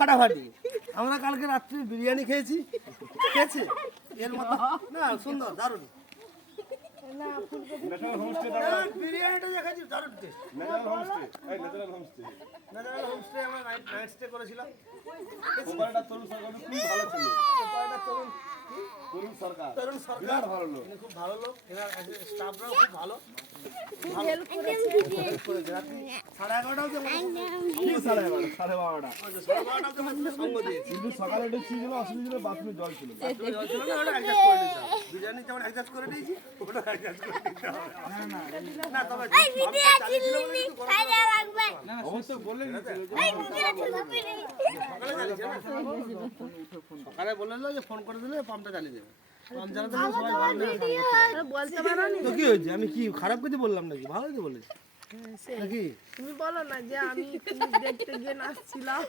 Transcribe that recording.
ফাটাফাটি। আমরা কালকে রাত্রে বিরিয়ানি খেয়েছি, খেয়েছে এর মতো না সুন্দর দারুণ। বিরিয়ানিটা যে খাইছি দারুণ টেস্ট। ন্যাচারাল হোমস্টে আমরা নাইট স্টে করেছিলাম। তরুণ সরকার খুব ভালো লোক, এনার স্টাফরাও খুব ভালো। সকালে ছিল অসুবিধা বাথরুমে জল ছিল বিরিয়ানি যেমন অ্যাডজাস্ট করে দিয়েছি ওটা অ্যাডজাস্ট করে দিতে হবে। সকালে বলে দিল যে ফোন করে দিলে পাম্পটা চালিয়ে দেবে। পাম্প চালাতে তো কি হয়েছে? আমি কি খারাপ কিছু বললাম নাকি? ভালোই তো বলেছি নাকি? তুমি বলো না যে আমি দেখতে গিয়ে নাচছিলাম।